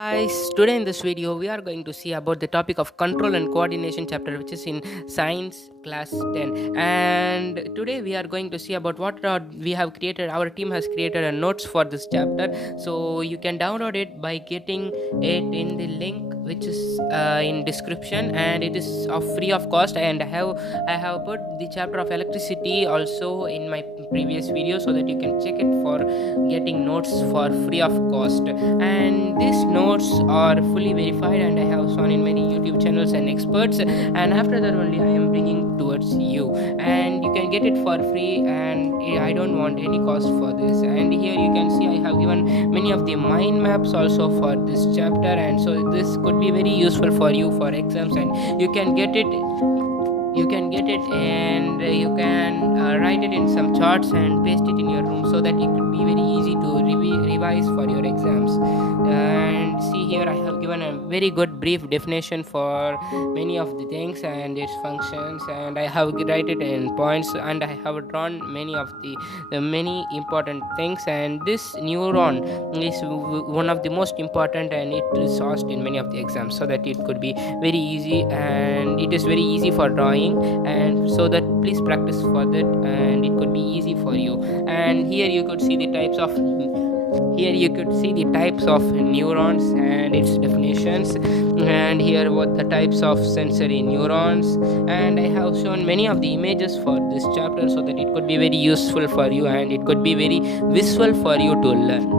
Guys, today in this video we are going to see about the topic of control and coordination chapter, which is in science class 10. And today we are going to see about what we have created. Our team has created a notes for this chapter, so you can download it by getting it in the link which is in description, and it is free of cost. And I have put the chapter of electricity also in my previous video, so that you can check it for getting notes for free of cost. And these notes are fully verified, and I have shown in many YouTube channels and experts, and after that only I am bringing towards you, and you can get it for free, and I don't want any cost for this. And here you can see I have given many of the mind maps also for this chapter, and so this could be very useful for you for exams, and you can get it and you can write it in some charts and paste it in your room, so that it could be very easy to revise for your exams. And see, here I have given a very good brief definition for many of the things and its functions, and I have write it in points, and I have drawn many of the many important things. And this neuron is one of the most important, and it is asked in many of the exams, so that it could be very easy, and it is very easy for drawing, and so that please practice for that, and it could be easy for you. And here you could see the types of neurons and its definitions, and here what the types of sensory neurons. And I have shown many of the images for this chapter, so that it could be very useful for you, and it could be very visual for you to learn.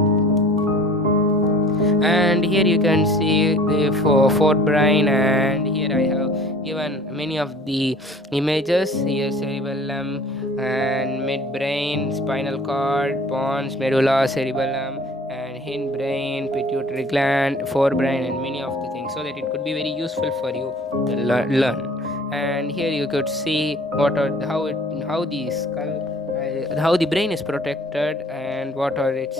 And here you can see the forebrain, and here I have given many of the images. Here cerebellum and midbrain, spinal cord, pons, medulla, cerebellum, and hindbrain, pituitary gland, forebrain, and many of the things, so that it could be very useful for you to learn. And here you could see how the brain is protected, and what are its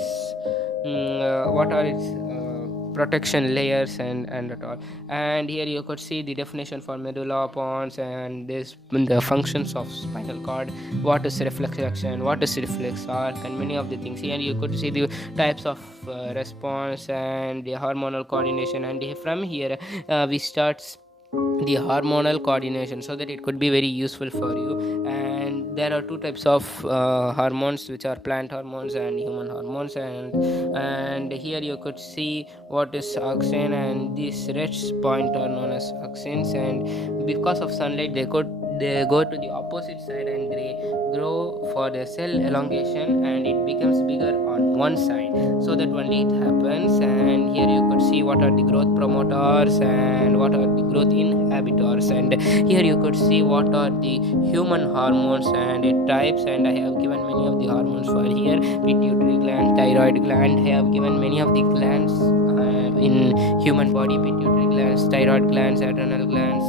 protection layers and at all. And here you could see the definition for medulla, pons, and the functions of spinal cord, what is reflex action, what is reflex arc, and many of the things. Here you could see the types of response and the hormonal coordination. And from here we start the hormonal coordination, so that it could be very useful for you. And there are two types of hormones, which are plant hormones and human hormones. And here you could see what is auxin, and these red point are known as auxins, and because of sunlight they go to the opposite side, and they grow for the cell elongation, and it becomes bigger on one side, so that only it happens. And here you could see what are the growth promoters and what are the growth inhibitors. And here you could see what are the human hormones and its types, and I have given many of the hormones for here: pituitary gland, thyroid gland. I have given many of the glands in human body: pituitary glands, thyroid glands, adrenal glands,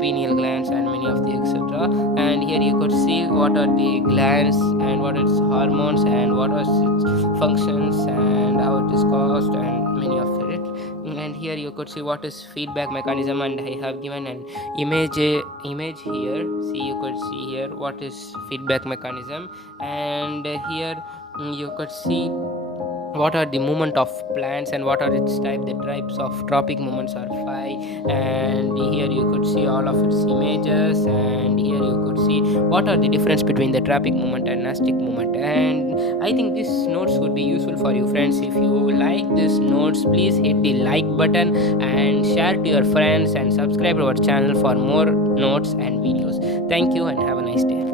pineal glands, and many of the etc. And here you could see what are the glands and what are its hormones and what are its functions and how it is caused, and many of it. And here you could see what is feedback mechanism, and I have given an image here. See, you could see here what is feedback mechanism. And here you could see what are the movement of plants and what are its type. The types of tropic movements are 5, and here you could see all of its images. And here you could see what are the difference between the tropic movement and nastic movement. And I think these notes would be useful for you, friends. If you like these notes, please hit the like button and share to your friends, and subscribe to our channel for more notes and videos. Thank you, and have a nice day.